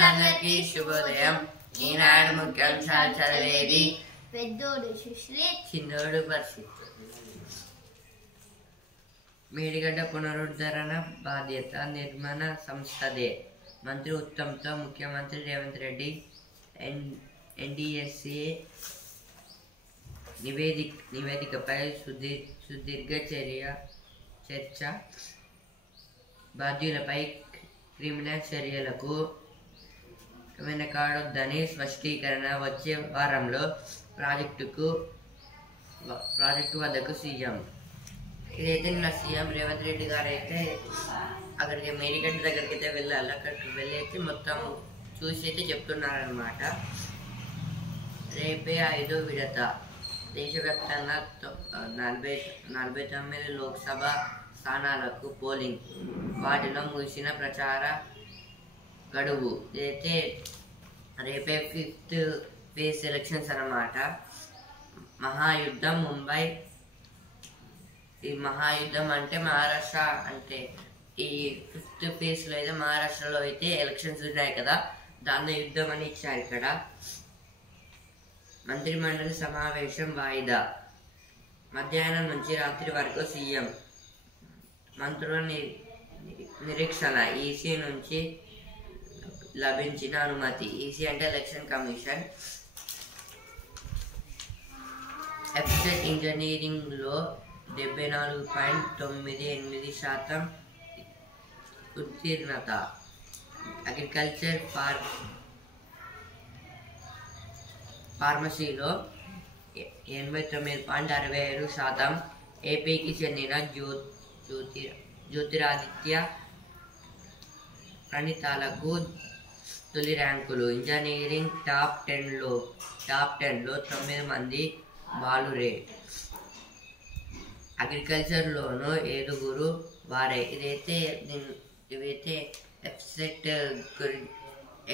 విద్యార్థులందరికీ శుభోదయం. ఈనాడు ముఖ్యాంశాలు చదివేది పెద్దోడు సుశ్రీ, చిన్నోడు పరిస్థితి. మేడిగడ్డ పునరుద్ధరణ బాధ్యత నిర్మాణ సంస్థదే. మంత్రి ఉత్తమ్తో ముఖ్యమంత్రి రేవంత్ రెడ్డి ఎన్డీఎస్ఏ నివేదికపై సుదీర్ఘ చర్చ. బాధ్యులపై క్రిమినల్ చర్యలకు వెనకాడొద్దని స్పష్టీకరణ. వచ్చే వారంలో ప్రాజెక్టు వద్దకు సీఎం. ఇదైతే నిన్న సీఎం రేవంత్ రెడ్డి గారు అయితే అక్కడికి మేడిగడ్డ దగ్గరికి అయితే వెళ్ళాలి. అక్కడికి వెళ్ళి అయితే మొత్తం చూసి అయితే చెప్తున్నారనమాట. రేపే 5వ విడత దేశవ్యాప్తంగా 49 లోక్సభ స్థానాలకు పోలింగ్. వాటిలో ముగిసిన ప్రచార గడువు. ఇదైతే రేపే 5th ఫేజ్ ఎలక్షన్స్ అన్నమాట. మహాయుద్ధం ముంబై. ఈ మహాయుద్ధం అంటే మహారాష్ట్ర, అంటే ఈ 5th ఫేజ్లో అయితే మహారాష్ట్రలో అయితే ఎలక్షన్స్ ఉన్నాయి కదా, దాని యుద్ధం అని ఇచ్చారు ఇక్కడ. మంత్రిమండలి సమావేశం వాయిదా. మధ్యాహ్నం నుంచి రాత్రి వరకు సీఎం మంత్రుల నిరీక్షణ. ఈసీ నుంచి లభించిన అనుమతి. ఈసీ అంటే ఎలక్షన్ కమిషన్. ఎఫ్సెట్ ఇంజనీరింగ్లో 74.98% ఉత్తీర్ణత. అగ్రికల్చర్ ఫార్మసీలో 89.67%. ఏపీకి చెందిన జ్యోతిరాదిత్య ప్రణీతాలకు తొలి ర్యాంకులు. ఇంజనీరింగ్ టాప్ 10లో 9 మంది బాలురే. అగ్రికల్చర్లోనూ 7 వారే. ఇవైతే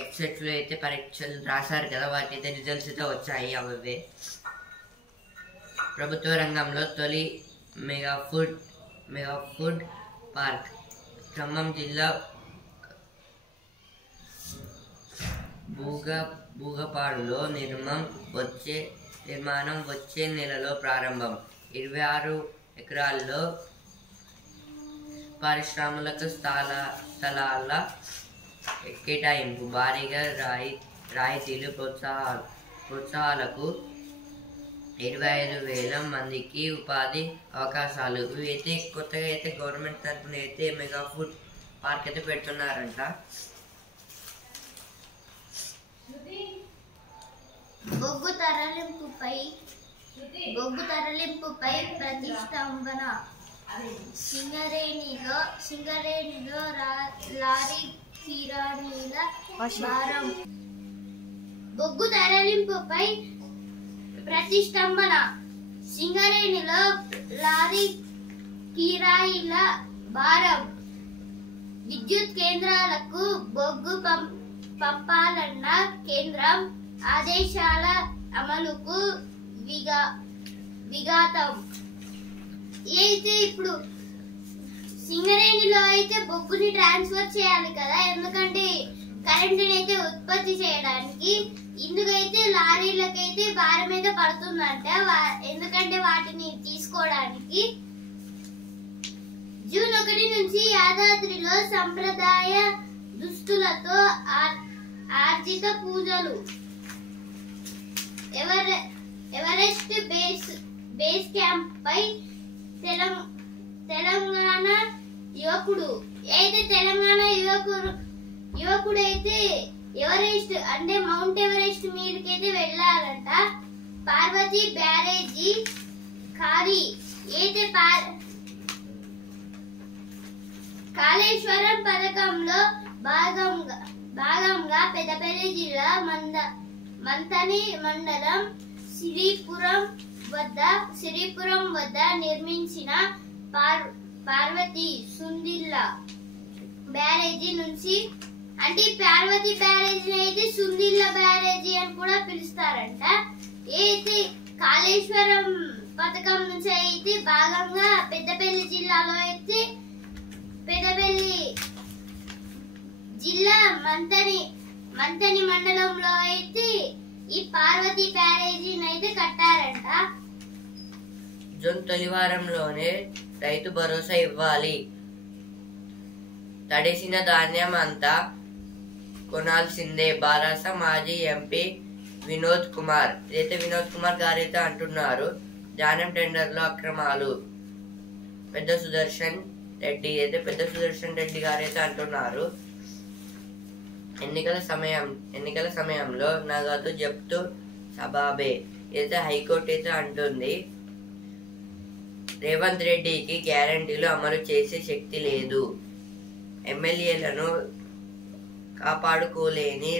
ఎక్సెట్లో అయితే పరీక్షలు రాశారు కదా, వాటి అయితే రిజల్ట్స్ అయితే వచ్చాయి. అవే ప్రభుత్వ రంగంలో తొలి మెగా ఫుడ్ పార్క్. ఖమ్మం జిల్లా బూగపాడులో నిర్మాణం వచ్చే నెలలో ప్రారంభం. 26 ఎకరాల్లో పారిశ్రామిక స్థలాల కేటాయింపు. భారీగా రాయితీలు. ప్రోత్సాహాలకు 25,000 మందికి ఉపాధి అవకాశాలు. ఇవి అయితే కొత్తగా అయితే గవర్నమెంట్ తరఫున అయితే మెగా ఫుడ్ పార్క్ అయితే పెడుతున్నారంట. బొగ్గు తరలింపుపై ప్రతిష్టంభన. సింగరేణిలో లారీ కిరాణీల భారం. బొగ్గు తరలింపుపై ప్రతిష్టంభన. సింగరేణిలో లారీ కిరాయిల భారం. విద్యుత్ కేంద్రాలకు బొగ్గు పంపాలన్న కేంద్రం ఆదేశాల అమలుకు విఘాతం. అయితే ఇప్పుడు సింగరేణిలో అయితే బొగ్గుని ట్రాన్స్ఫర్ చేయాలి కదా, ఎందుకంటే కరెంటుని అయితే ఉత్పత్తి చేయడానికి. ఇందుకైతే లారీలకైతే భారం అయితే పడుతుందంట, ఎందుకంటే వాటిని తీసుకోవడానికి. జూన్ 1 నుంచి యాదాద్రిలో సంప్రదాయ దుస్తులతో ఆర్జిత పూజలు. ఎవరెస్ట్ బేస్ క్యాంప్ పై తెలంగాణ యువకుడు. అయితే తెలంగాణ యువకుడు అయితే ఎవరెస్ట్ అంటే మౌంట్ ఎవరెస్ట్ మీదకైతే వెళ్ళాలంట. పార్వతీ బ్యారేజీ ఖాళీ. అయితే కాళేశ్వరం పథకంలో భాగంగా పెద్దపల్లి జిల్లా మంతని మండలం సిరిపురం వద్ద నిర్మించిన పార్వతీ సుందిల్ల బ్యారేజీ నుంచి, అంటే పార్వతీ బ్యారేజీ అయితే సుందిల్ల బ్యారేజీ అని కూడా పిలుస్తారంట. అయితే కాళేశ్వరం పథకం నుంచి అయితే భాగంగా పెద్దపల్లి జిల్లాలో అయితే పెద్దపల్లి జిల్లా మంతని మంతని మండలంలో అయితే ఈ పార్వతి బ్యారేజీని అయితే కట్టారంట. జూన్ తొలి వారంలోనే రైతు భరోసా ఇవ్వాలి. తడిసిన ధాన్యం అంతా కొనాల్సిందే. బారాస మాజీ ఎంపీ వినోద్ కుమార్. ఇదైతే వినోద్ కుమార్ గారైతే అంటున్నారు. ధాన్యం టెండర్లో అక్రమాలు. పెద్ద సుదర్శన్ రెడ్డి గారైతే అంటున్నారు. ఎన్నికల సమయంలో నగదు జప్తు సబాబే. ఇదైతే హైకోర్టు అయితే అంటుంది. రేవంత్ రెడ్డికి గ్యారంటీలు అమలు చేసే శక్తి లేదు. ఎమ్మెల్యేలను కాపాడుకోలేని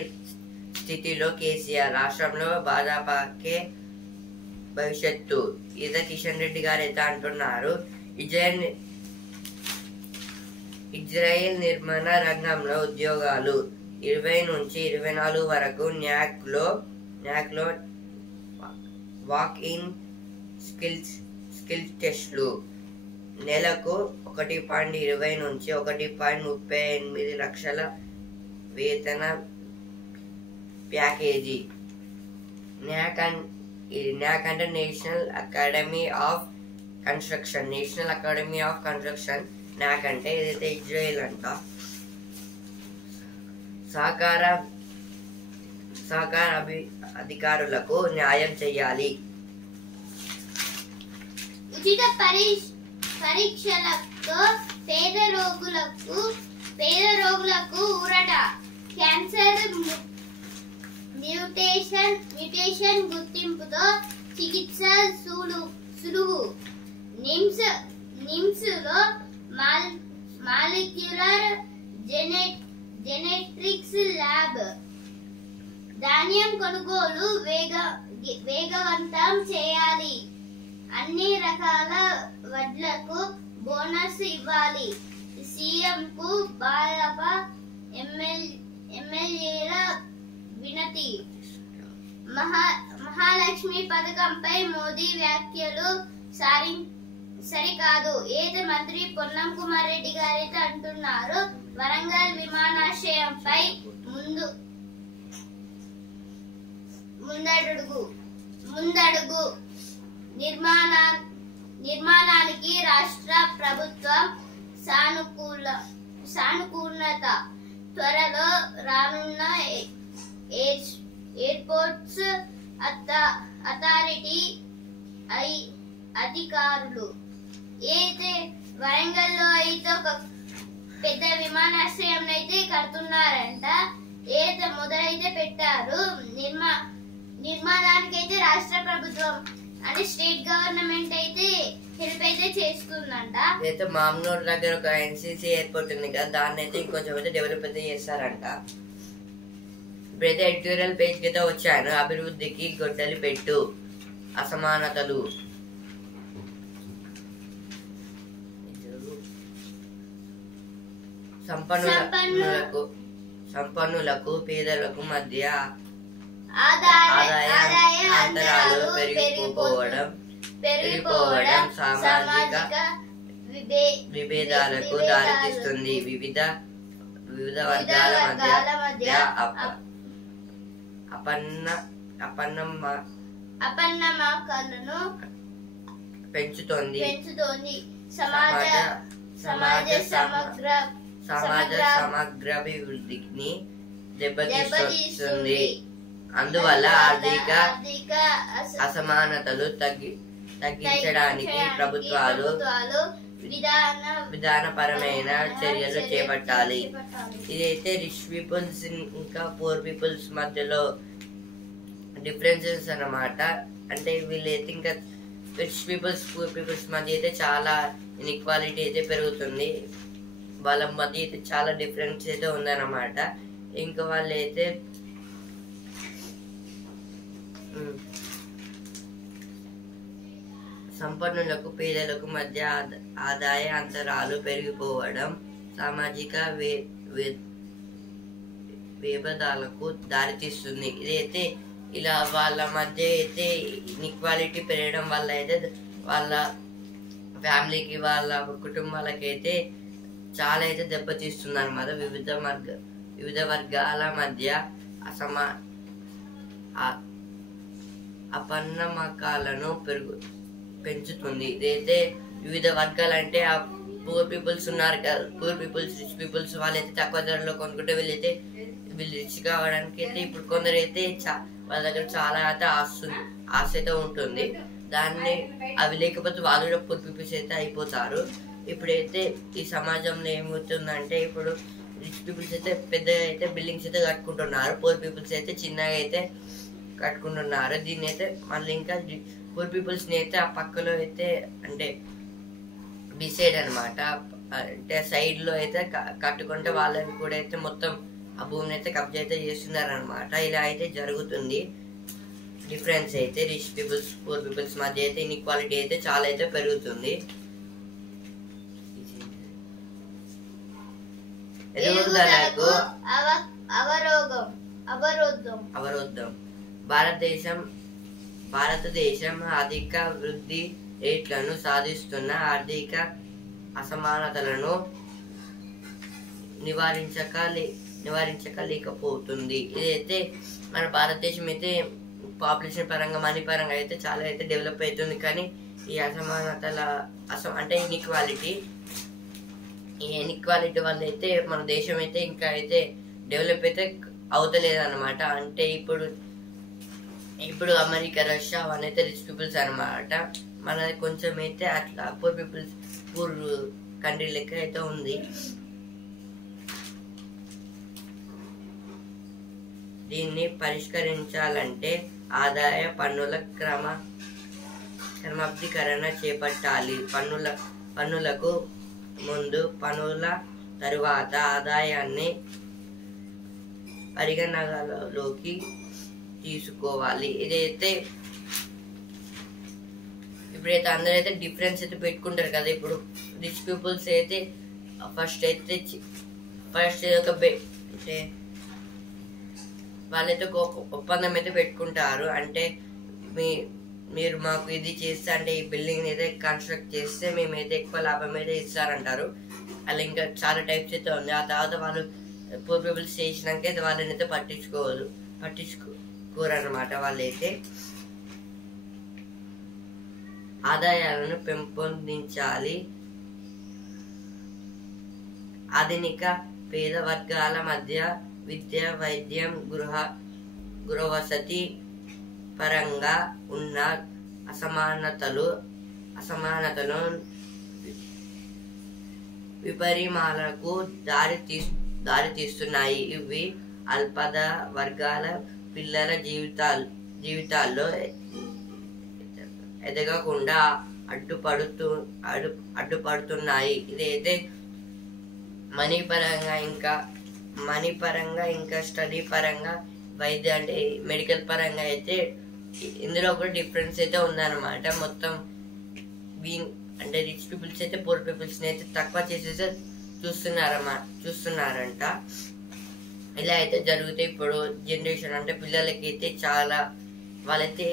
స్థితిలో కేసీఆర్. రాష్ట్రంలో భాజపాకే భవిష్యత్తు. ఇదే కిషన్ రెడ్డి గారు అయితే అంటున్నారు. ఇజ్రాయెల్ నిర్మాణ రంగంలో ఉద్యోగాలు 20 నుంచి 24 వరకు న్యాక్లో వాక్ ఇన్ స్కిల్స్ టెస్ట్లు. నెలకు 1.20 నుంచి 1.38 లక్షల వేతన ప్యాకేజీ. న్యాక్ అంటే national academy of construction. NAC అంటే ఏదైతే ఇజ్రాయెల్ అంట. సహకార అధికారులకు న్యాయం చేయాలి. ఉచిత పరీక్షలతో పేద రోగులకు ఊరట. క్యాన్సర్ మ్యూటేషన్ గుర్తింపుతో చికిత్స సులువు. నిమ్స్ లో మాలిక్యులర్ జెనెటిక్స్ ల్యాబ్. ధాన్యం కొనుగోలు వేగవంతం చేయాలి. అన్ని రకాల వడ్లకు బోనస్ ఇవ్వాలి. సీఎం కు భాజపా ఎమ్మెల్యేల వినతి. మహాలక్ష్మి పథకంపై మోదీ వ్యాఖ్యలు సరికాదు. ఏది మంత్రి పొన్నం కుమార్ రెడ్డి గారైతే అంటున్నారు. వరంగల్ విమానాశ్రయంపై ముందడుగు నిర్మాణానికి రాష్ట్ర ప్రభుత్వం సానుకూలత. త్వరలో రానున్న ఎయిర్పోర్ట్స్ అథారిటీ అధికారులు. అయితే వరంగల్లో అయితే ఒక పెద్ద విమానాశ్రయం అయితే కడుతున్నారంట. ఏదైతే మొదలైతే పెట్టారు. నిర్మాణానికి అయితే రాష్ట్ర ప్రభుత్వం అంటే స్టేట్ గవర్నమెంట్ అయితే హెల్ప్ అయితే చేస్తుందంట. అయితే మామ్నూర్ దగ్గర ఒక ఎన్సీసీ ఎయిర్పోర్ట్ ఉంది కదా, దాన్ని అయితే ఇంకొంచెం అయితే డెవలప్ అయితే చేస్తారంట. ఇప్పుడైతే ఎడిటోరియల్ పేజ్ కి అయితే వచ్చాను. అభివృద్ధికి గొడ్డలి పెట్టు. అసమానతలు. సంపన్నులకు పేదలకు మధ్య ఆదాయ అంతరాలు పెరిగిపోవడం సామాజిక విభేదాలకు దారితీస్తుంది. వివిధ వర్గాల మధ్య అపన్నమ్మకాలను పెంచుతోంది. సమాజ సమగ్రాభివృద్ధిని దెబ్బతీస్తుంది. అందువల్ల ఆర్థిక అసమానతలు తగ్గించడానికి ప్రభుత్వాలు విధానపరమైన చర్యలు చేపట్టాలి. ఇదైతే రిచ్ పీపుల్స్ ఇంకా పూర్ పీపుల్స్ మధ్యలో డిఫరెన్సెస్ అన్నమాట. అంటే వీళ్ళైతే ఇంకా రిచ్ పీపుల్స్ పూర్ పీపుల్స్ మధ్య అయితే చాలా ఇన్ఈక్వాలిటీ అయితే పెరుగుతుంది. వాళ్ళ మధ్య అయితే చాలా డిఫరెన్స్ అయితే ఉందన్నమాట. ఇంకా వాళ్ళైతే సంపన్నులకు పేదలకు మధ్య ఆదాయ అంతరాలు పెరిగిపోవడం సామాజిక విభేదాలకు దారితీస్తుంది. ఇదైతే ఇలా వాళ్ళ మధ్య అయితే ఇన్ఈక్వాలిటీ పెరగడం వల్ల అయితే వాళ్ళ ఫ్యామిలీకి వాళ్ళ కుటుంబాలకి అయితే చాలా అయితే దెబ్బతీస్తుంది అన్నమాట. వివిధ వర్గాల మధ్య అపనమ్మకాలను పెంచుతుంది. ఇదైతే వివిధ వర్గాలంటే ఆ పూర్ పీపుల్స్ ఉన్నారు కదా, పూర్ పీపుల్స్, రిచ్ పీపుల్స్ వాళ్ళైతే తక్కువ ధరలో కొనుక్కుంటే వీళ్ళు రిచ్ కావడానికి అయితే ఇప్పుడు కొందరు అయితే వాళ్ళ దగ్గర చాలా అయితే ఆశ అయితే ఉంటుంది. దాన్ని అవి లేకపోతే వాళ్ళు కూడా పూర్ పీపుల్స్ అయితే అయిపోతారు. ఇప్పుడైతే ఈ సమాజంలో ఏమవుతుందంటే ఇప్పుడు రిచ్ పీపుల్స్ అయితే పెద్దగా అయితే బిల్డింగ్స్ అయితే కట్టుకుంటున్నారు, పూర్ పీపుల్స్ అయితే చిన్నగా అయితే కట్టుకుంటున్నారు. దీన్ని అయితే మళ్ళీ ఇంకా పూర్ పీపుల్స్ని అయితే ఆ పక్కలో అయితే అంటే బిసైడ్ అనమాట, అంటే సైడ్లో అయితే కట్టుకుంటే వాళ్ళని కూడా అయితే మొత్తం ఆ భూమిని అయితే కబ్జా అయితే చేస్తున్నారు అనమాట. ఇలా అయితే జరుగుతుంది. డిఫరెన్స్ అయితే రిచ్ పీపుల్స్ పూర్ పీపుల్స్ మధ్య అయితే ఇన్ఈక్వాలిటీ అయితే చాలా అయితే పెరుగుతుంది. ఎదుగుదలకు అవరోధం. భారతదేశం అధిక వృద్ధి రేట్లను సాధిస్తున్న ఆర్థిక అసమానతలను నివారించలేకపోతుంది. ఇదైతే మన భారతదేశం అయితే పాపులేషన్ పరంగా మనీ పరంగా అయితే చాలా అయితే డెవలప్ అవుతుంది, కానీ ఈ అసమానతల అంటే ఈ ఇన్ఈక్వాలిటీ వల్ల అయితే మన దేశం అయితే ఇంకా అయితే డెవలప్ అయితే అవుతలేదు అనమాట. అంటే ఇప్పుడు అమెరికా, రష్యా అవన్నీ అయితే రిచ్ పీపుల్స్ అనమాట. మనది కొంచెం అయితే అట్లా పూర్ కంట్రీ లెక్క అయితే ఉంది. దీన్ని పరిష్కరించాలంటే ఆదాయ పన్నుల క్రమబద్ధీకరణ చేపట్టాలి. పన్నులకు ముందు, పన్నుల తరువాత ఆదాయాన్ని పరిగణనలోకి తీసుకోవాలి. ఇప్పుడైతే అందరూ అయితే డిఫరెన్స్ అయితే పెట్టుకుంటారు కదా. ఇప్పుడు రిచ్ పీపుల్స్ అయితే ఫస్ట్ ఒక అంటే వాళ్ళైతే ఒక ఒప్పందం అయితే పెట్టుకుంటారు. అంటే మీరు మాకు ఇది చేస్తే, అంటే ఈ బిల్డింగ్ అయితే కన్స్ట్రక్ట్ చేస్తే మేమైతే ఎక్కువ లాభం అయితే ఇస్తారంటారు. అలా ఇంకా చాలా టైప్స్ అయితే ఉంది. ఆ తర్వాత వాళ్ళు పూర్ పీపుల్స్ చేసినాక అయితే వాళ్ళని అయితే పట్టించుకోరన్నమాట. వాళ్ళైతే ఆదాయాలను పెంపొందించాలి. ఆధునిక పేద వర్గాల మధ్య విద్య, వైద్యం, గృహవసతి పరంగా ఉన్న అసమానతలు విపరిణామాలకు దారి తీస్తున్నాయి. ఇవి అల్పద వర్గాల పిల్లల జీవితాల్లో ఎదగకుండా అడ్డుపడుతున్నాయి. ఇదైతే మనీ పరంగా ఇంకా స్టడీ పరంగా, వైద్య అంటే మెడికల్ పరంగా అయితే ఇందులో కూడా డిఫరెన్స్ అయితే ఉందన్నమాట. మొత్తం అంటే రిచ్ పీపుల్స్ అయితే పూర్ పీపుల్స్ని అయితే తక్కువ చేసేసి చూస్తున్నారంట. ఇలా అయితే జరిగితే ఇప్పుడు జనరేషన్ అంటే పిల్లలకి అయితే చాలా వాళ్ళైతే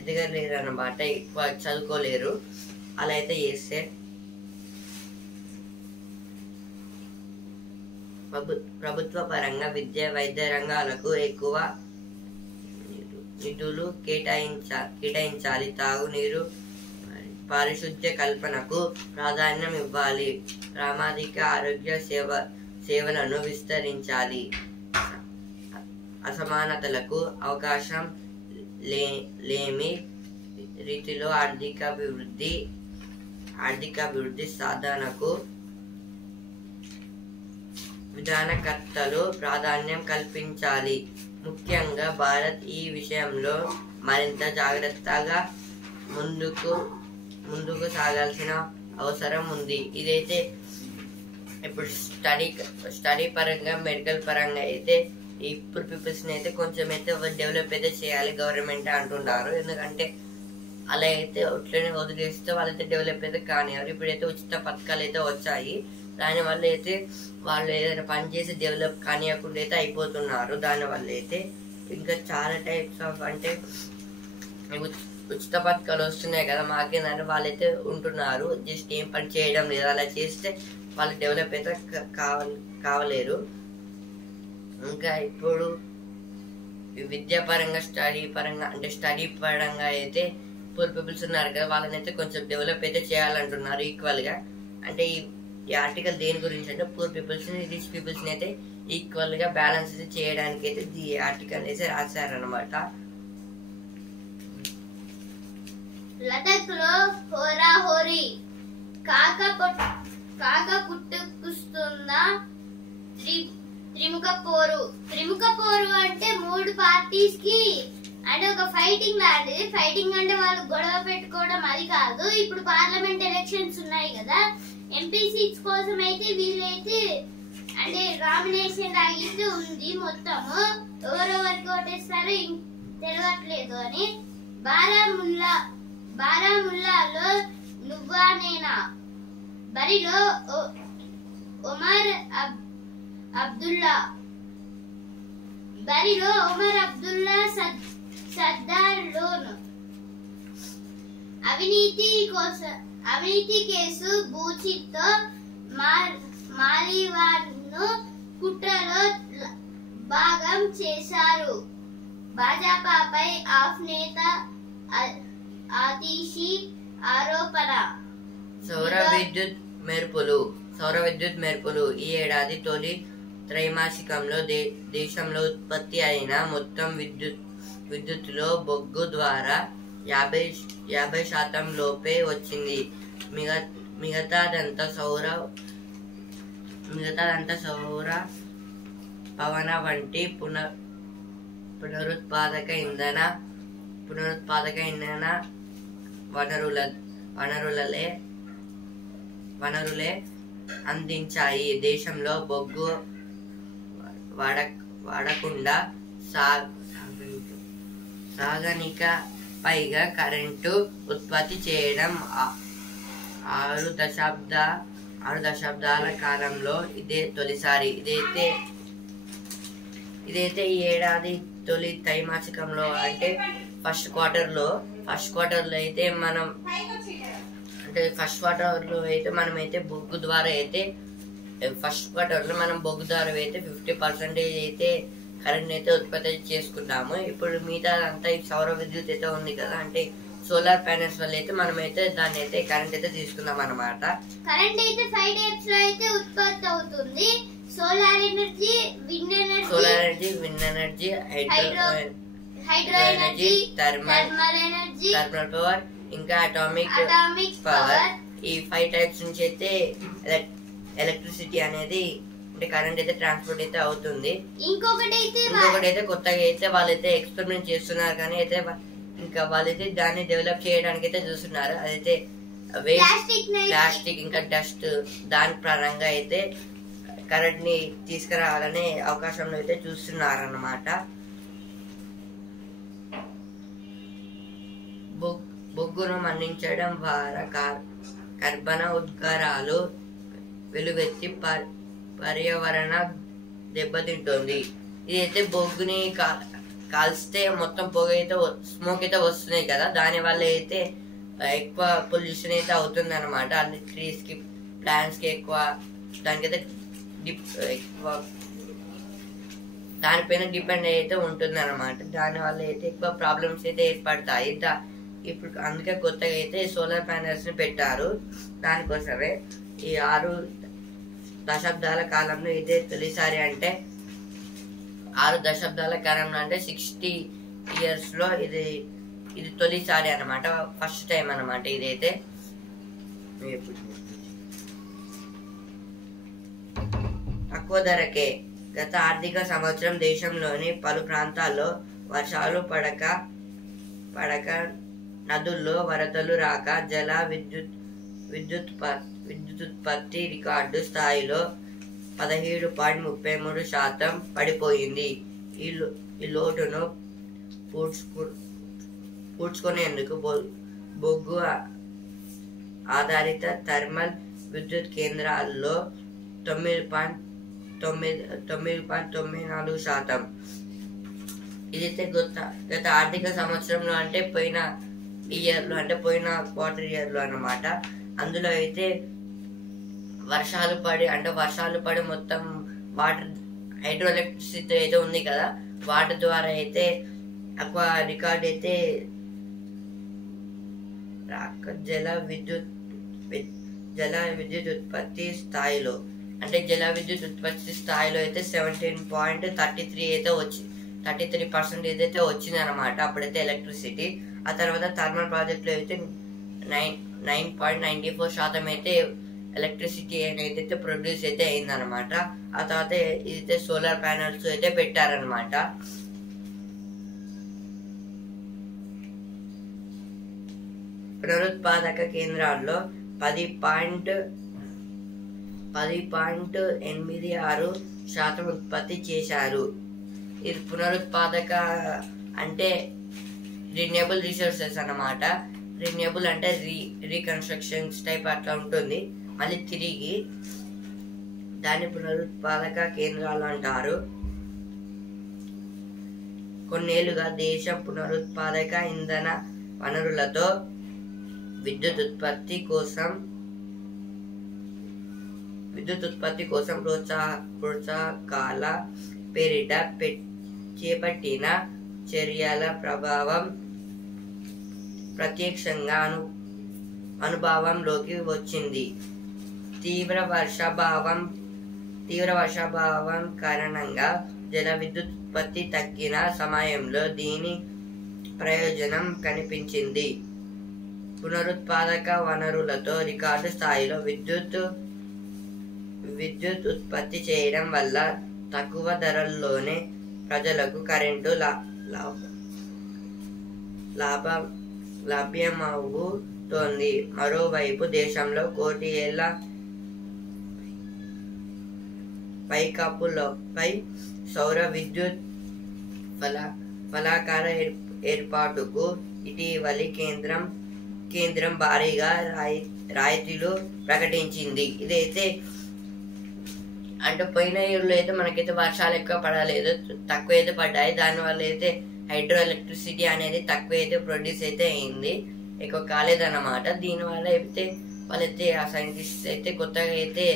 ఎదగలేరు అన్నమాట, ఎక్కువ చదువుకోలేరు. అలా అయితే చేస్తే ప్రభుత్వ పరంగా విద్య, వైద్య రంగాలకు ఎక్కువ నిధులు కేటాయించాలి. తాగునీరు, పారిశుద్ధ్య కల్పనకు ప్రాధాన్యం ఇవ్వాలి. సామాజిక ఆరోగ్య సేవలను విస్తరించాలి. అసమానతలకు అవకాశం లేని రీతిలో ఆర్థికాభివృద్ధి సాధనకు విధానకర్తలు ప్రాధాన్యం కల్పించాలి. ముఖ్యంగా భారత్ ఈ విషయంలో మరింత జాగ్రత్తగా ముందుకు సాగాల్సిన అవసరం ఉంది. ఇదైతే ఇప్పుడు స్టడీ పరంగా, మెడికల్ పరంగా అయితే ఇప్పుడు పీపుల్స్ని అయితే కొంచెం అయితే డెవలప్ అయితే చేయాలి గవర్నమెంట్ అంటున్నారు. ఎందుకంటే అలా అయితే అట్లనే వదిలేస్తే వాళ్ళైతే డెవలప్ అయితే కానివ్వరు. ఇప్పుడైతే ఉచిత పథకాలు అయితే వచ్చాయి, దానివల్ల అయితే వాళ్ళు ఏదైనా పని చేసి డెవలప్ కానివ్వకుండా అయితే అయిపోతున్నారు. దానివల్ల అయితే ఇంకా చాలా టైప్స్ ఆఫ్ అంటే ఉచిత పథకాలు వస్తున్నాయి కదా, మాకేందంటే వాళ్ళైతే ఉంటున్నారు, జస్ట్ ఏం పని చేయడం లేదు. అలా చేస్తే వాళ్ళు డెవలప్ అయితే కావలేరు. ఇంకా ఇప్పుడు విద్యాపరంగా స్టడీ పరంగా అయితే పూర్ పీపుల్స్ ఉన్నారు కదా, వాళ్ళని అయితే కొంచెం డెవలప్ అయితే చేయాలంటున్నారు ఈక్వల్ గా. అంటే ఈ ఆర్టికల్ దేని గురించి అంటే పూర్ పీపుల్స్ ని రిచ్ పీపుల్స్ ని అయితే ఈక్వల్ గా బ్యాలెన్స్ చేయడానికి అయితే ఈ ఆర్టికల్ అయితే రాశారనమాట. లడఖ్ లో హోరాహోరీ కాక పుట్టుకుస్తున్న త్రిముఖ పోరు అంటే 3 పార్టీస్ కి అంటే ఒక ఫైటింగ్ లాంటిది. ఫైటింగ్ అంటే వాళ్ళు గొడవ పెట్టుకోవడం అది కాదు. ఇప్పుడు పార్లమెంట్ ఎలక్షన్స్ ఉన్నాయి కదా, ఎంపీ సీట్స్ కోసం అయితే వీళ్ళైతే అంటే నామినేషన్ లాగితే ఉంది. మొత్తము ఎవరెవరికి ఓటేస్తారో తెలియట్లేదు అని. బారాముల్లాలో నువ్వా నేనా బరిలో ఒమర్ అబ్దుల్లా సర్దార్ లోన్ అవినీతి కేసు బూచితో మాలివాన్ను కుట్రలో భాగం చేశారు. భాజపాపై ఆఫ్ నేత ఆతిషి ఆరోపణ. సౌర విద్యుత్ మెరుపులు ఈ ఏడాది తొలి త్రైమాసికంలో దేశంలో ఉత్పత్తి అయిన మొత్తం విద్యుత్తులో బొగ్గు ద్వారా 50% లోపే వచ్చింది. మిగతాదంతా సౌర పవన వంటి పునరుత్పాదక ఇంధన వనరులే అందించాయి. దేశంలో బొగ్గు వాడకుండా సాగనిక పైగా కరెంటు ఉత్పత్తి చేయడం 6 దశాబ్దాల కాలంలో ఇదే తొలిసారి. ఇదైతే ఈ ఏడాది తొలి త్రైమాసికంలో అంటే ఫస్ట్ క్వార్టర్ లో అయితే మనం అంటే మనమైతే బొగ్గు ద్వారా అయితే ఫస్ట్ క్వార్టర్ లో మనం బొగ్గు ద్వారా అయితే 50% అయితే కరెంట్ అయితే ఉత్పత్తి చేసుకుంటాము. ఇప్పుడు మిగతా అంతా ఈ సౌర విద్యుత్ అయితే ఉంది కదా, అంటే సోలార్ ప్యానెల్స్ వల్ల అయితే మనమైతే దాన్ని అయితే కరెంట్ అయితే తీసుకుందాం అన్నమాట. కరెంట్ అయితే 5 టైప్స్ లో అయితే ఉత్పత్తి అవుతుంది. Solar energy, wind energy, hydro energy, thermal power, ఇంకా అటామిక్ పవర్. ఈ 5 టైప్స్ నుంచి అయితే ఎలక్ట్రిసిటీ అనేది అంటే కరెంట్ అయితే ట్రాన్స్పోర్ట్ అయితే అవుతుంది. ఇంకొకటి అయితే కొత్తగా అయితే వాళ్ళైతే ఎక్స్పెరిమెంట్ చేస్తున్నారు, కానీ అయితే ఇంకా వాళ్ళైతే దాన్ని డెవలప్ చేయడానికి అయితే చూస్తున్నారు. అదైతే ప్లాస్టిక్ ఇంకా డస్ట్ దాని పరంగా అయితే కరెంట్ ని తీసుకురావాలనే అవకాశంలో అయితే చూస్తున్నారు అన్నమాట. బొగ్గును మండించడం ద్వారా కర్బన ఉద్గారాలు వెలువెత్తి పర్యావరణ దెబ్బతింటుంది. ఇదైతే బొగ్గుని కాల్స్తే మొత్తం పొగ అయితే స్మోక్ అయితే వస్తున్నాయి కదా, దాని వల్ల అయితే ఎక్కువ పొల్యూషన్ అయితే అవుతుంది అనమాట. అన్ని ట్రీస్ కి ప్లాంట్స్ కి ఎక్కువ దానికైతే ఎక్కువ దానిపైన డిపెండ్ అయితే ఉంటుంది అనమాట. దాని వల్ల అయితే ఎక్కువ ప్రాబ్లమ్స్ అయితే ఏర్పడతాయి. ఇప్పుడు అందుకే కొత్తగా అయితే సోలార్ ప్యానెల్స్ ని పెట్టారు. దానికోసమే ఈ 6 దశాబ్దాల కాలంలో ఇదే తొలిసారి. అంటే 6 దశాబ్దాల కాలంలో అంటే 60 years లో ఇది తొలిసారి అన్నమాట, ఫస్ట్ టైం అన్నమాట. ఇదైతే తక్కువ ధరకే. గత ఆర్థిక సంవత్సరం దేశంలోని పలు ప్రాంతాల్లో వర్షాలు పడక నదుల్లో వరదలు రాక జల విద్యుతుత్పత్తి రికార్డు స్థాయిలో 17.33% పడిపోయింది. ఈ లోటును పూడ్చుకునేందుకు బొగ్గు ఆధారిత థర్మల్ విద్యుత్ కేంద్రాల్లో 9.94%. ఇదైతే గత ఆర్థిక సంవత్సరంలో అంటే పోయిన క్వార్టర్ ఇయర్ లో అన్నమాట. అందులో అయితే వర్షాలు పడి మొత్తం వాటర్ హైడ్రో ఎలక్ట్రిసిటీ అయితే ఉంది కదా, వాటి ద్వారా అయితే ఎక్కువ రికార్డ్ అయితే జల విద్యుత్ ఉత్పత్తి స్థాయిలో, అంటే జల విద్యుత్ ఉత్పత్తి స్థాయిలో అయితే 17.33 అయితే 33% ఏదైతే వచ్చింది అనమాట అప్పుడైతే ఎలక్ట్రిసిటీ. ఆ తర్వాత థర్మల్ ప్రాజెక్టులో అయితే 9.94% అయితే ఎలక్ట్రిసిటీ అనేది అయితే ప్రొడ్యూస్ అయితే అయిందనమాట. ఆ తర్వాత ఇదైతే సోలార్ ప్యానల్స్ అయితే పెట్టారనమాట. పునరుత్పాదక కేంద్రాల్లో 10.86% ఉత్పత్తి చేశారు. ఇది పునరుత్పాదక అంటే రిన్యూవబుల్ రిసోర్సెస్ అన్నమాట. రిన్యూవబుల్ అంటే రీకన్స్ట్రక్షన్స్ టైప్ అట్లా ఉంటుంది. మళ్ళీ తిరిగి దాన్ని పునరుత్పాదక కేంద్రాలు అంటారు. కొన్నేళ్లుగా దేశం పునరుత్పాదక ఇంధన వనరులతో విద్యుత్ ఉత్పత్తి కోసం ప్రోత్సాహకాల పేరిట చేపట్టిన చర్యల ప్రభావం ప్రత్యక్షంగా అనుభవంలోకి వచ్చింది. తీవ్ర వర్షాభావం కారణంగా జల విద్యుత్ ఉత్పత్తి తగ్గిన సమయంలో దీని ప్రయోజనం కనిపించింది. పునరుత్పాదక వనరులతో రికార్డు స్థాయిలో విద్యుత్ ఉత్పత్తి చేయడం వల్ల తక్కువ ధరల్లోనే ప్రజలకు కరెంటు లభ్యమవుతోంది. మరోవైపు దేశంలో 1 కోటి ఏళ్ల పైకప్పులపై సౌర విద్యుత్ ఫలకాల ఏర్పాటుకు ఇటీవలి కేంద్రం భారీగా రాయితీలు ప్రకటించింది. ఇదైతే అంటే పోయిన ఇయర్లో అయితే మనకైతే వర్షాలు ఎక్కువ పడలేదు, తక్కువ అయితే పడ్డాయి. దానివల్ల అయితే హైడ్రో ఎలక్ట్రిసిటీ అనేది తక్కువ అయితే ప్రొడ్యూస్ అయితే అయింది, ఎక్కువ కాలేదన్నమాట. దీనివల్ల అయితే వాళ్ళైతే ఆ సైంటిస్ట్ అయితే కొత్తగా అయితే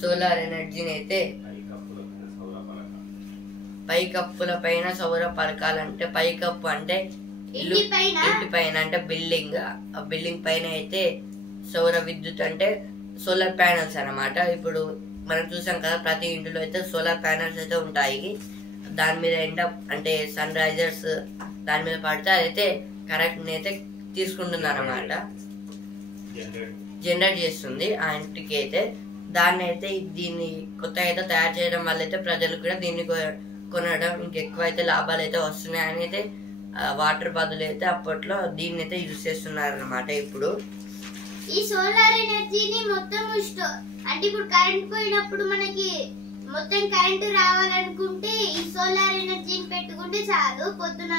సోలార్ ఎనర్జీని అయితే పైకప్పుల పైన సౌర పలకాలంటే పైకప్పు అంటే ఇంటి పైన అంటే బిల్డింగ్, ఆ బిల్డింగ్ పైన అయితే సౌర విద్యుత్ అంటే సోలార్ ప్యానల్స్ అన్నమాట. ఇప్పుడు మనం చూసాం కదా ప్రతి ఇంటిలో అయితే సోలార్ ప్యానల్స్ అయితే ఉంటాయి. దాని మీద అంటే సన్ రైజర్స్ దాని మీద పడితే అదైతే కరెంట్ అయితే తీసుకుంటుంది అన్నమాట, జనరేట్ చేస్తుంది ఆ ఇంటికి అయితే. దాన్ని అయితే దీన్ని కొత్తగా అయితే తయారు చేయడం వల్ల అయితే ప్రజలు కూడా దీన్ని కొనడం ఇంకెక్కువ అయితే లాభాలు అయితే వస్తున్నాయని అయితే వాటర్ బదులు అయితే అప్పట్లో దీన్ని అయితే యూజ్ చేస్తున్నారు అన్నమాట. ఇప్పుడు ఈ సోలార్ ఎనర్జీని మొత్తం అంటే ఇప్పుడు కరెంట్ పోయినప్పుడు మనకి మొత్తం కరెంట్ రావాలనుకుంటే ఈ సోలార్ ఎనర్జీని పెట్టుకుంటే చాలు పొద్దున.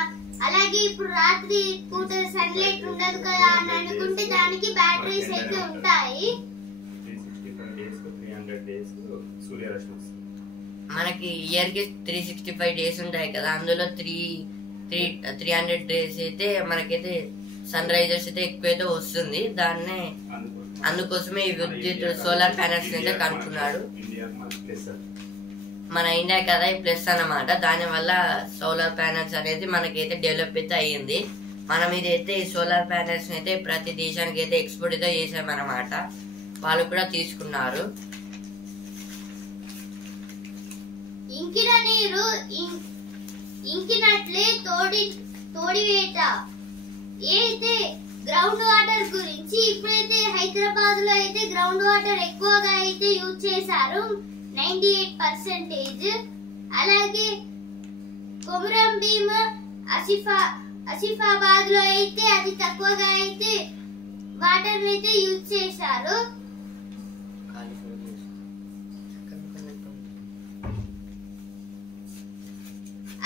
అలాగే ఇప్పుడు రాత్రి పూట సన్లైట్ ఉండదు కదా అని అనుకుంటే దానికి బ్యాటరీస్ అయితే ఉంటాయి. మనకి ఇయర్ కి 365 డేస్ ఉంటాయి కదా, అందులో 300 డేస్ అయితే మనకైతే సన్ రైజర్స్ అయితే ఎక్కువైతే వస్తుంది. దాన్నే అందుకోసమే ఈ విద్యుత్ సోలార్ ప్యానల్స్ అయితే కనుక్కున్నాడు మన ఇండియా కదా, ఈ ప్లస్ అన్నమాట. దాని వల్ల సోలార్ ప్యానల్స్ అనేది మనకైతే డెవలప్ అయితే అయ్యింది. మనం ఇదైతే ఈ సోలార్ ప్యానల్స్ అయితే ప్రతి దేశానికి అయితే ఎక్స్పోర్ట్ అయితే చేసామన్నమాట, వాళ్ళు కూడా తీసుకున్నారు. ఇంకిన నీరు ఇంకినట్లే తోడివేట ఏదైతే గ్రౌండ్ వాటర్ గురించి ఇప్పుడైతే హైదరాబాద్ లో అయితే గ్రౌండ్ వాటర్ ఎక్కువగా అయితే యూజ్ చేశారు 98%. అలాగే కొమురం భీమ్ ఆసిఫాబాద్ లో అయితే అది తక్కువగా అయితే వాటర్ అయితే యూజ్ చేశారు.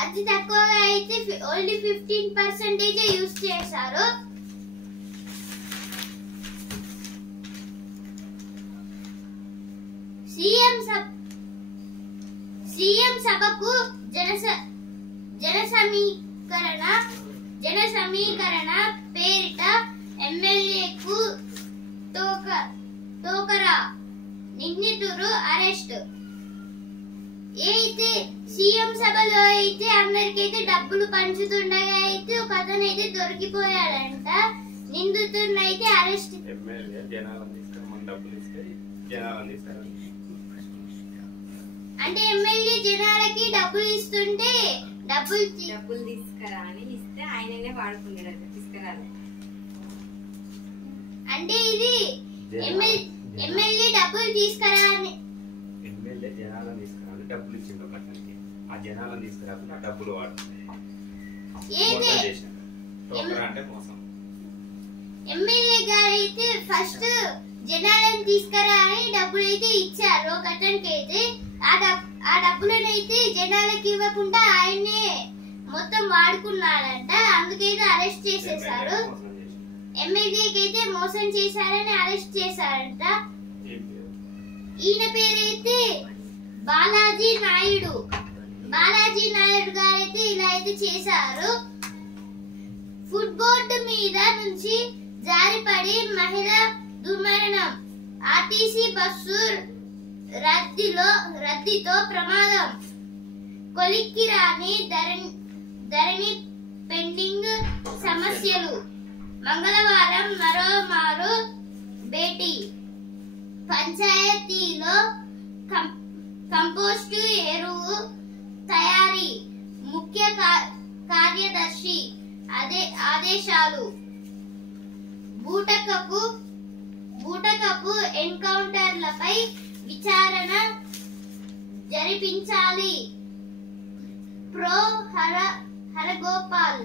అతి తక్కువగా అయితే ఓన్లీ 15% యూజ్ చేశారు. సీఎం సభకు జన సమీకరణ పేరిట ఎమ్మెల్యేకు టోకరా నిందితుడు అరెస్ట్. అయితే సీఎం సభలో అయితే అందరికైతే డబ్బులు పంచుతుండగా అయితే ఒక అతను అయితే దొరికిపోయాడంట. నిందితుడిని అయితే అరెస్ట్. అంటే ఎమ్మెల్యే జనాలకి డబ్బులు ఇస్తుంటే డబ్బులు తీసుకురా అని ఇస్తే ఆయననే వాడుకున్నాడు తీసుకురాలి. అంటే ఇది ఎమ్మెల్యే డబ్బులు తీసుకురా అని ఎమ్మెల్యే జనాలను తీసుకురాలి డబ్బులు ఇచ్చిండు ఒకరికి. ఆ జనాలను తీసుకురాకుండా డబ్బులు వాడుతుంది. అంటే మోసం. ఎమ్మెల్యే గారు అయితే ఫస్ట్ జనాలను తీసుకురా అని డబ్బులు అయితే ఇచ్చారు ఒక అతనికి అయితే. ఆ డబ్బులను అయితే జనాలకి ఇవ్వకుండా ఆయనే మొత్తం వాడుకున్నాడంట. అందుకైతే అరెస్ట్ చేసేసారు. ఎమ్మెల్యేకి అయితే మోసం చేశారని అరెస్ట్ చేశారంట. ఈయన పేరైతే బాలాజీ నాయుడు. బాలాజీ నాయుడు గారైతే ఇలా అయితే చేశారు. ఫుడ్ బోర్డు మీద నుంచి జారిపడి మహిళ దుర్మరణం. ఆర్టీసీ బస్సు రద్దీతో ప్రమాదం. కొలిక్కి రాని ధరణి పెండింగ్ సమస్యలు. మంగళవారం మరోమారు భేటీ. పంచాయతీలో కంపోస్టు ఎరువు తయారీ. ముఖ్య కార్యదర్శి ఆదేశాలు. బూటకపు ఎన్కౌంటర్లపై విచారణ జరిపించాలి. ప్రో హరగోపాల్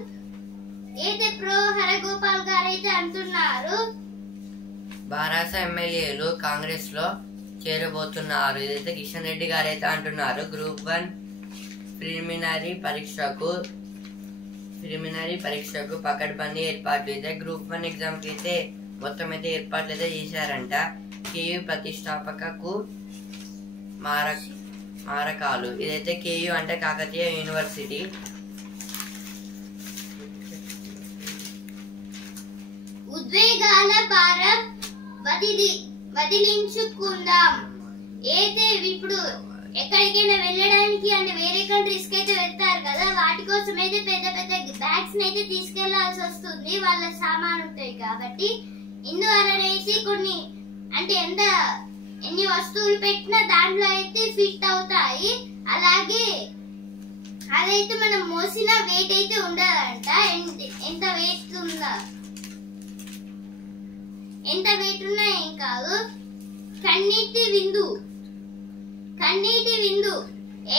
గారైతే అంటున్నారు. బారాస ఎమ్మెల్యేలు కాంగ్రెస్ లో చేరబోతున్నారు. ఇదైతే కిషన్ రెడ్డి గారైతే అంటున్నారు. గ్రూప్ 1 ప్రిలిమినరీ పరీక్షకు పకడ్బందీ ఏర్పాట్లు. అయితే గ్రూప్ 1 ఎగ్జామ్ కి అయితే మొత్తం అయితే ఏర్పాట్లు అయితే చేశారంట. కేయు ప్రతిష్టాపకకు మారకాలు. ఇదైతే కేయు అంటే కాకతీయ యూనివర్సిటీ. ఉద్వేగాల భారం వదిలించుకుందాం. అయితే ఇప్పుడు ఎక్కడికైనా వెళ్ళడానికి అంటే వేరే కంట్రీస్ కి అయితే వెళ్తారు కదా, వాటి కోసం అయితే పెద్ద పెద్ద బ్యాగ్స్ అయితే తీసుకెళ్లాల్సి వస్తుంది. వాళ్ళ సామాన్ ఉంటాయి కాబట్టి. ఇందువలనైతే కొన్ని అంటే ఎన్ని వస్తువులు పెట్టినా దాంట్లో అయితే ఫిట్ అవుతాయి. అలాగే అదైతే మనం మోసిన వెయిట్ అయితే ఉండదంట. ఎంత వెయిట్ ఉన్నా ఏం కాదు. కన్నీటి విందు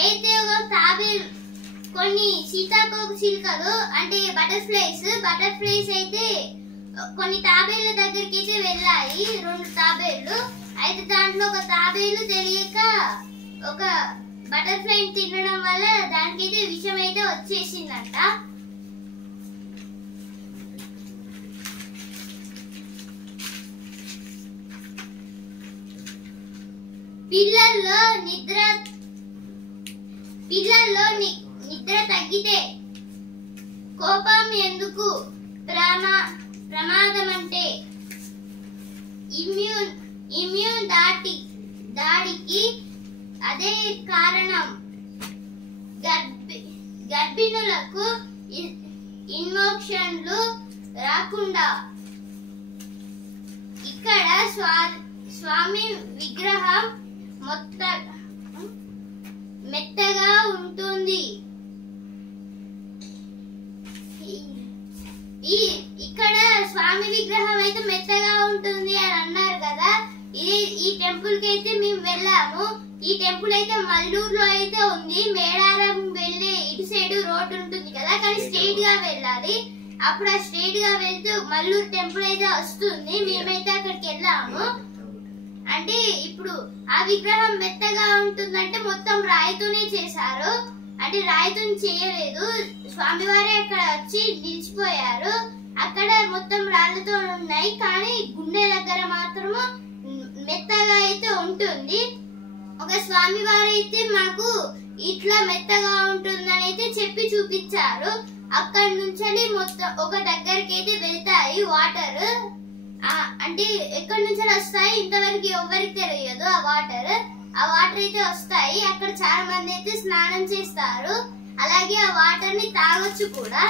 అయితే ఒక తాబేలు, కొన్ని సీతాకోక చిలుకలు అంటే బటర్ఫ్లైస్ అయితే కొన్ని తాబేళ్ల దగ్గరికి అయితే వెళ్ళాయి. 2 తాబేళ్లు. అయితే దాంట్లో ఒక తాబేలు తెలియక ఒక బటర్ఫ్లై తినడం వల్ల దానికైతే విషం అయితే వచ్చేసిందంట. పిల్లల్లో నిద్ర తగ్గితే కోపం ఎందుకు? ప్రమాదమంటే ఇమ్యూన్ దాడికి అదే కారణం. గర్భిణులకు ఇన్ఫెక్షన్లు రాకుండా. ఇక్కడ స్వామి విగ్రహం మెత్తగా ఉంటుంది. ఇక్కడ స్వామి విగ్రహం అయితే మెత్తగా ఉంటుంది అని అన్నారు కదా. ఈ టెంపుల్ కి అయితే మేము వెళ్ళాము. ఈ టెంపుల్ అయితే మల్లూరులో అయితే ఉంది. మేడారం వెళ్ళే ఇటు సైడ్ రోడ్ ఉంటుంది కదా, కానీ స్ట్రైట్ గా వెళ్ళాలి. అప్పుడు ఆ స్ట్రైట్ గా వెళ్తూ మల్లూరు టెంపుల్ అయితే వస్తుంది. మేమైతే అక్కడికి వెళ్ళాము. అంటే ఇప్పుడు ఆ విగ్రహం మెత్తగా ఉంటుందంటే మొత్తం రాయితోనే చేశారు. అంటే రాయితో చేయలేదు, స్వామివారే అక్కడ వచ్చి నిలిచిపోయారు. అక్కడ మొత్తం రాళ్లతో ఉన్నాయి, కానీ గుండె దగ్గర మాత్రము మెత్తగా అయితే ఉంటుంది. ఒక స్వామివారు అయితే మాకు ఇట్లా మెత్తగా ఉంటుందని అయితే చెప్పి చూపించారు. అక్కడ నుంచి మొత్తం ఒక దగ్గరికి అయితే వెళ్తాయి వాటర్. అంటే ఎక్కడి నుంచి వస్తాయి ఇంతవరకు ఎవరికి తెలియదు ఆ వాటర్. ఆ వాటర్ అయితే వస్తాయి. అక్కడ చాలా మంది అయితే స్నానం చేస్తారు. అలాగే ఆ వాటర్ ని తాగొచ్చు కూడా.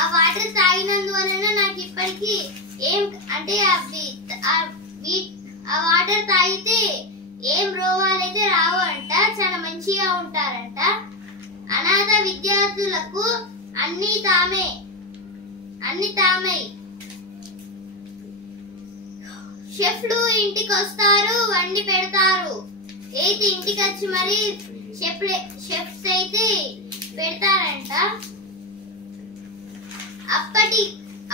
ఆ వాటర్ తాగినందువలన నాకు ఇప్పటికీ ఏం అంటే ఆ వాటర్ తాగితే ఏం రోగాలైతే రావు అంట. చాలా మంచిగా ఉంటారంట. అనాథ విద్యార్థులకు అన్ని తామే షెఫ్లు ఇంటికి వస్తారు, వండి పెడతారు. అయితే ఇంటికి వచ్చి మరి షెఫ్స్ అయితే పెడతారంట.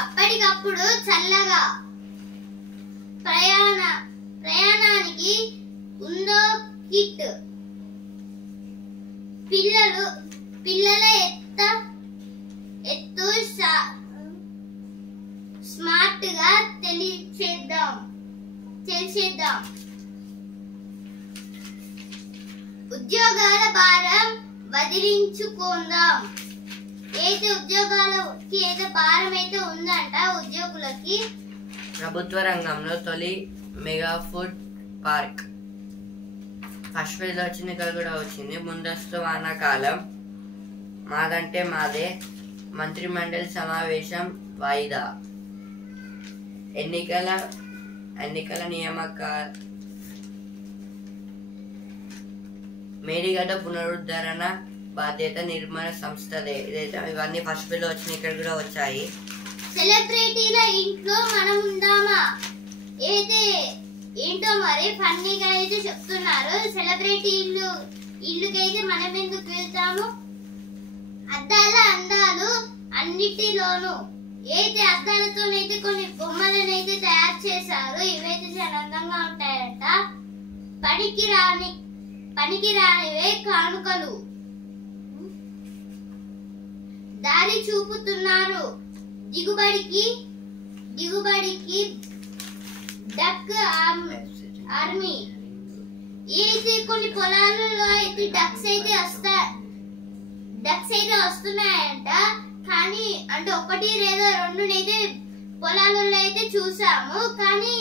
అప్పటికప్పుడు చల్లగా ప్రయాణానికి ఉందో కిట్. పిల్లల ఎత్తు స్మార్ట్ గా తెలిసేద్దాం. ఉద్యోగాల భారం వదిలించుకుందాం. అయితే ఉద్యోగాలకి అయితే భారం అయితే ఉందంట ఉద్యోగులకి. ప్రభుత్వ రంగంలో తొలి mega food park first phase లో వచ్చింది, ఇక్కడ కూడా వచ్చింది. ముందస్తు వానాకాలం మాదంటే మాదే. మంత్రి మండలి సమావేశం వాయిదా. ఎన్నికల నియామక మేడిగడ్డ పునరుద్ధరణ బాధ్యత నిర్మాణ సంస్థదే. ఇదైతే ఇవన్నీ ఫస్ట్ ఫేజ్ లో వచ్చినాయి, ఇక్కడ కూడా వచ్చాయి. సెలబ్రిటీల ఇంట్లో మనం ఉందామా అయితే ఏంటో మరి ఫన్నీగా అయితే చెప్తున్నారు. సెలబ్రిటీ ఇల్లుకైతే మనం ఎందుకు వెళ్తాము? అద్దాల అందాలు అన్నిటిలోనూ అయితే అద్దాలతోనైతే కొన్ని బొమ్మలను అయితే తయారు చేశారు. ఇవైతే చాలా అందంగా ఉంటాయంట. పనికి రానివే కానుకలు దారి చూపుతున్నారు. దిగుబడికి డక్ ఆర్మీ. అయితే కొన్ని పొలాలలో అయితే డక్స్ అయితే వస్తున్నాయంట. కానీ అంటే ఒకటి లేదా రెండునైతే పొలాలలో అయితే చూసాము. కానీ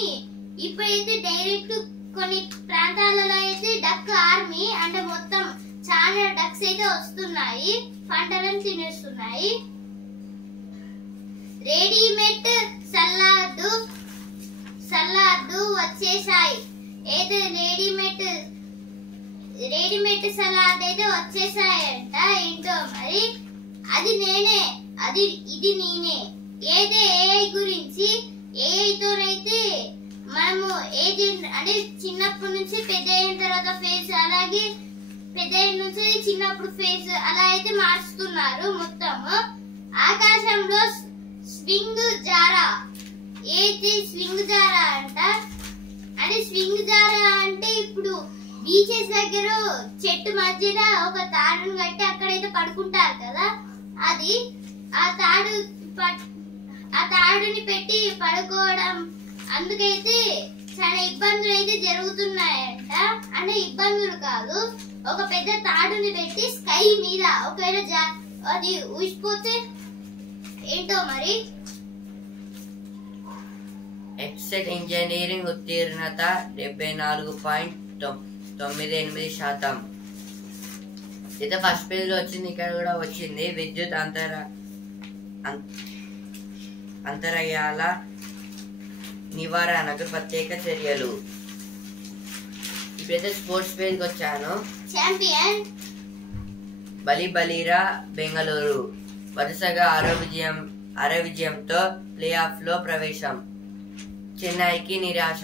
ఇప్పుడైతే డైరెక్ట్ కొన్ని ప్రాంతాలలో అయితే డక్ ఆర్మీ అంటే మొత్తం చాలా డక్స్ అయితే వస్తున్నాయి, పంటలను తినేస్తున్నాయి. రెడీమేడ్ సలాడ్ వచ్చేసాయి. అయితే రెడీమేడ్ సలాడ్ అయితే వచ్చేసాయంట. ఏంటో మరి ఇది నేనే. ఏదే ఏఐ గురించి. ఏఐతోనైతే మనము ఏజ్ అంటే చిన్నప్పటి నుంచి పెద్ద అయిన తర్వాత ఫేస్, అలాగే పెద్ద అయిన నుంచి చిన్నప్పుడు ఫేస్ అలా అయితే మార్చుతున్నారు మొత్తము. ఆకాశంలో స్వింగ్ జారా. ఏది స్వింగ్ జారా అంట. అంటే స్వింగ్ జారా అంటే ఇప్పుడు బీచెస్ దగ్గర చెట్టు మధ్యలో ఒక తాడును కట్టి అక్కడైతే పడుకుంటారు కదా, అది ఆ తాడుని పెట్టి పడుకోవడం. అందుకైతే చాలా ఇబ్బందులు అయితే జరుగుతున్నాయంట. అంటే ఇబ్బందులు కాదు, ఒక పెద్ద తాడుని పెట్టి స్కై మీద ఒకవేళ అది ఊసిపోతే ఏంటో మరి. ఎక్సెట్ ఇంజనీరింగ్ ఉత్తీర్ణత 74.98%. ఇది ఫస్ట్ పేజ్ లో వచ్చింది, ఇక్కడ కూడా వచ్చింది. విద్యుత్ అంతరాయాల నివారణకు ప్రత్యేక చర్యలు. ఇప్పుడైతే స్పోర్ట్స్ పేజ్ కి వచ్చాను. ఛాంపియన్ బలిరా బెంగళూరు వరుసగా ఆరో విజయంతో ప్లే ఆఫ్ లో ప్రవేశం. చెన్నైకి నిరాశ.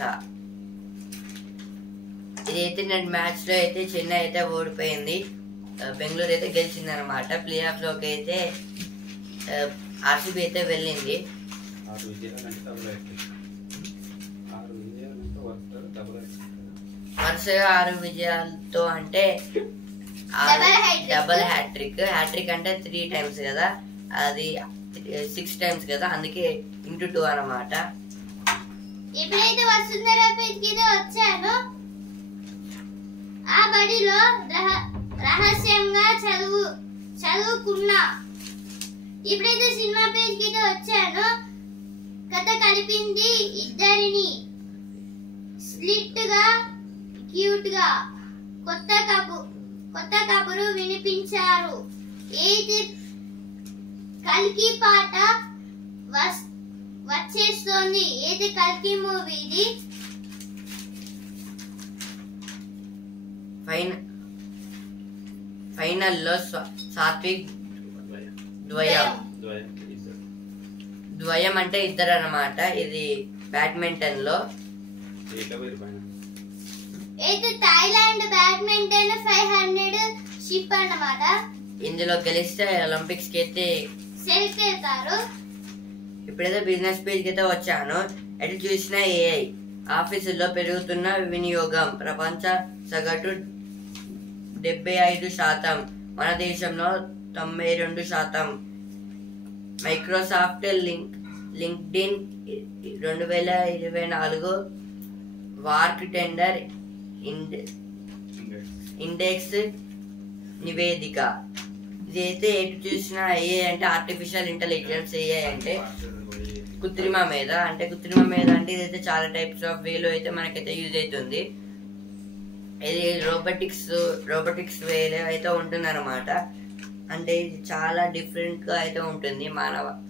ఇదైతే నేను మ్యాచ్ లో అయితే చెన్నై అయితే ఓడిపోయింది, బెంగళూరు అయితే గెలిచింది అనమాట. ప్లే ఆఫ్ లోకి అయితే ఆర్సీబీ అయితే వెళ్ళింది. వరుసగా 6 విజయాలతో అంటే డబుల్ హ్యాట్రిక్. హ్యాట్రిక్ అంటే 3 times కదా, అది 6 times కదా, అందుకే ఇంటూ 2 అన్నమాట. ఇప్పుడైతే వసుంధర పేజ్కి వచ్చాను. ఆ బడిలో రహస్యంగా చదువుకున్నా. ఇప్పుడైతే సినిమా పేజ్కి వచ్చాను. కథ కలిపింది ఇద్దరిని. క్యూట్ గా కొత్త కబురు వినిపించారు. ఏది కల్కి పాట వచ్చేస్తోంది. ఏది కల్కి మూవీది ఫైనల్లో సాత్విక్ ద్వయం అంటే ఇద్దరు అన్నమాట. ఇది బ్యాడ్మింటన్ లో అయితే థాయిలాండ్ బ్యాడ్మింటన్ 500 షిప్ అన్నమాట. ఇందులో గెలిస్తే ఒలింపిక్స్ కి అయితే సెలెక్ట్ అవుతారు. ఇప్పుడైతే బిజినెస్ పేజ్ కి అయితే వచ్చాను. ఎటు చూసినా ఏఐ. ఆఫీసుల్లో పెరుగుతున్న వినియోగం. ప్రపంచ సగటు 75%, మన దేశంలో 92%. మైక్రోసాఫ్ట్ లింక్డ్ఇన్ 2024 వార్క్ టెండర్ ఇండెక్స్ నివేదిక. ఇదైతే ఎటు చూసినా ఏఐ అంటే ఆర్టిఫిషియల్ ఇంటెలిజెన్స్. ఏఐ అంటే కృత్రిమ మీద అంటే ఇదైతే చాలా టైప్స్ ఆఫ్ వేలో అయితే మనకైతే యూజ్ అవుతుంది. ఇది రోబోటిక్స్ వేలో అయితే ఉంటుంది అనమాట. అంటే ఇది చాలా డిఫరెంట్ గా అయితే ఉంటుంది.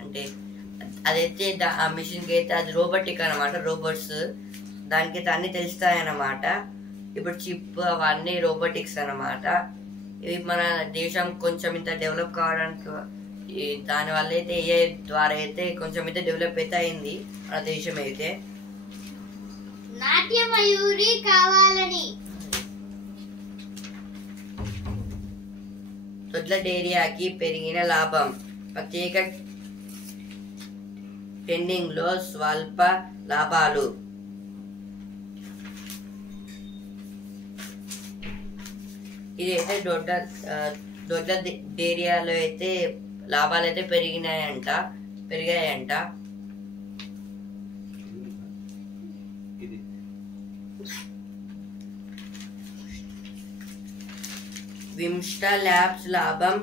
అంటే అదైతే ఆ మిషన్ కి అయితే అది రోబోటిక్ అనమాట. రోబోట్స్ దానికైతే అన్ని తెలుస్తాయన్నమాట. ఇప్పుడు చిప్ అవన్నీ రోబోటిక్స్ అనమాట. ఇవి మన దేశం కొంచెం ఇంత డెవలప్ కావడానికి దాని వల్ల అయితే ఏఐ ద్వారా అయితే కొంచెం అయితే డెవలప్ అయితే అయింది మన దేశం అయితే. నాట్య మయూరి కావాలని దొడ్ల డేరియాకి పెరిగిన లాభం. ప్రత్యేక టెండింగ్ లో స్వల్ప లాభాలు. ఇదైతే దొడ్ల డేరియాలో అయితే లాభాలు అయితే పెరిగాయంట. విమ్స్టా ల్యాబ్స్ లాభం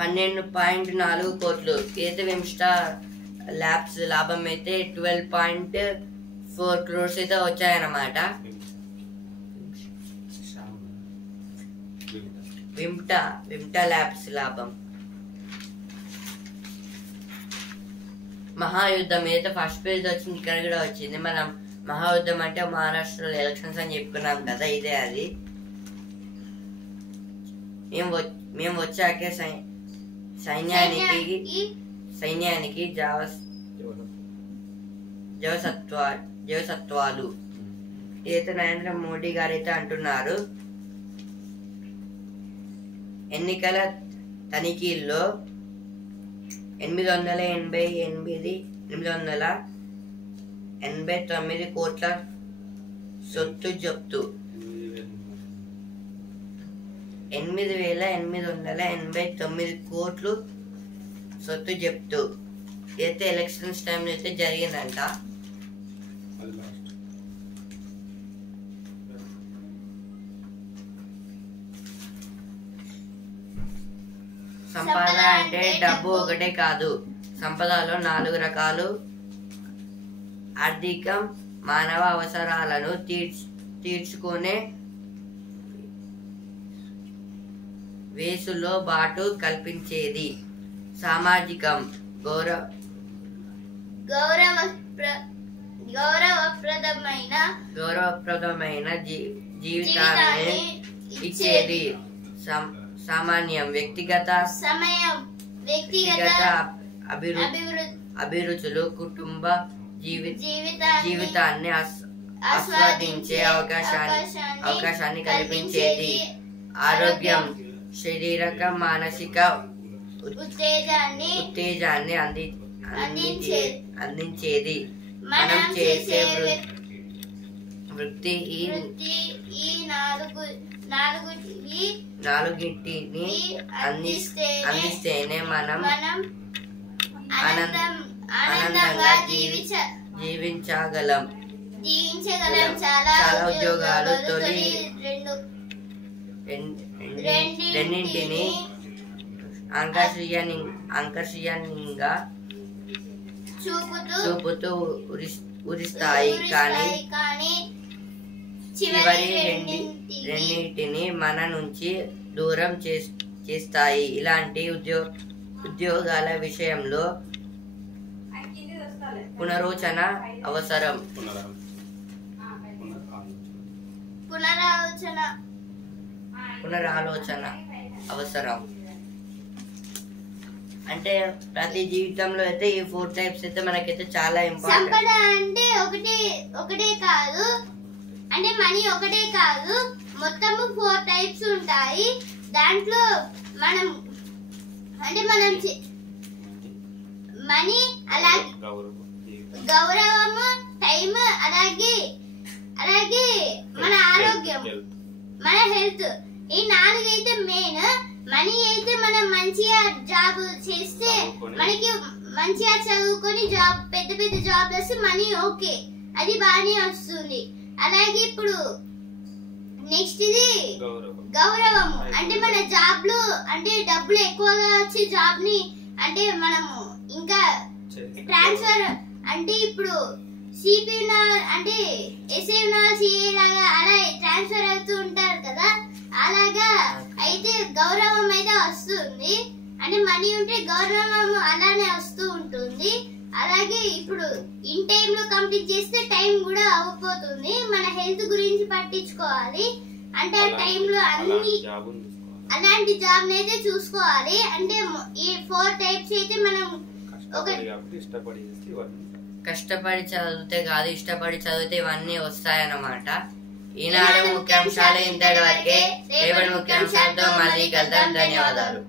12.4 కోట్లు. ఇదైతే విమ్స్టా ల్యాబ్స్ లాభం అయితే 12.4 crores అయితే వచ్చాయన్నమాట. విమ్టా ల్యాబ్స్ లాభం. మహాయుద్ధం ఏదైతే ఫస్ట్ పేజ్ వచ్చింది, ఇక్కడ కూడా వచ్చింది. మనం మహాయుద్ధం అంటే మహారాష్ట్రలో ఎలక్షన్స్ అని చెప్పుకున్నాం కదా, ఇదే అది. మేము వచ్చాకే సైన్యానికి జవసత్వాలు. ఇదైతే నరేంద్ర మోడీ గారు అయితే అంటున్నారు. ఎన్నికల తనిఖీల్లో 889 కోట్ల సొత్తు జప్తు. 8,889 కోట్లు సొత్తు జప్తు. ఇదైతే ఎలక్షన్స్ టైంలో అయితే జరిగిందంట. సంపద అంటే డబ్బు ఒకటే కాదు. సంపదలో 4 రకాలు. ఆర్థికం, మానవ అవసరాలను తీర్చుకునే వేసులో బాటు కల్పించేది. సామాజికం, గౌరవప్రదమైన జీవితాన్ని ఇచ్చేది. సామాన్యం, వ్యక్తిగత అభిరుచులు, కుటుంబ జీవితాన్ని ఆస్వాదించే అవకాశాన్ని కల్పించేది. ఆరోగ్యం, శారీరక మానసిక ఉత్తేజాన్ని అందించేది. మనం చేసే వృత్తి ఈ నాలుగింటిని అందిస్తేనే మనం ఆనందంగా జీవించగలం. చాలా ఉద్యోగాలు రెండింటిని ఆకర్షణీయంగా చూపుతూ ఉరిస్తాయి. కానీ చివరి రెండింటిని మన నుంచి దూరం చేస్తాయి. ఇలాంటి ఉద్యోగాల విషయంలో పునరాలోచన అవసరం. పునరాలోచన అవసరం అంటే ప్రతి జీవితంలో అయితే ఈ 4 టైప్స్ అయితే మనకైతే చాలా ఇంపార్టెంట్. సంపద అంటే ఒకటే కాదు, అంటే మనీ ఒకటే కాదు, మొత్తము 4 టైప్స్ ఉంటాయి. దాంట్లో మనం మనీ, అలాగే గౌరవము, టైం, అలాగే మన ఆరోగ్యం, మన హెల్త్, ఈ 4 అయితే మెయిన్. మనీ అయితే మనం మంచిగా జాబ్ చేస్తే, మనకి మంచిగా చదువుకొని పెద్ద పెద్ద జాబ్ వస్తే మనీ ఓకే, అది బాగానే వస్తుంది. అలాగే ఇప్పుడు నెక్స్ట్ ఇది గౌరవము, అంటే మన జాబ్ లో అంటే డబ్బులు ఎక్కువగా వచ్చే జాబ్ ని అంటే మనము ఇంకా ట్రాన్స్ఫర్, అంటే ఇప్పుడు సిపి అంటే ఎస్ఏ సిఏ లాగా అలా ట్రాన్స్ఫర్ అవుతూ ఉంటారు కదా, అలాగా అయితే గౌరవం అయితే వస్తుంది. అంటే మనీ ఉంటే గౌరవం అలానే వస్తూ ఉంటుంది. అలాగే ఇప్పుడు ఇన్ టైం లో కంప్లీట్ చేస్తే టైం కూడా అవ్వబోతుంది. మన హెల్త్ గురించి పట్టించుకోవాలి, అంటే ఆ టైంలో అన్ని అలాంటి జాబ్ అయితే చూసుకోవాలి. అంటే ఈ 4 టైప్స్ అయితే మనం కష్టపడి చదివితే కాదు, ఇష్టపడి చదివితే ఇవన్నీ వస్తాయన్నమాట. ఈనాడు ముఖ్యాంశాలు ఇంతటి వరకే. రేపటి ముఖ్యాంశాలతో మళ్ళీ కలుద్దాం. ధన్యవాదాలు.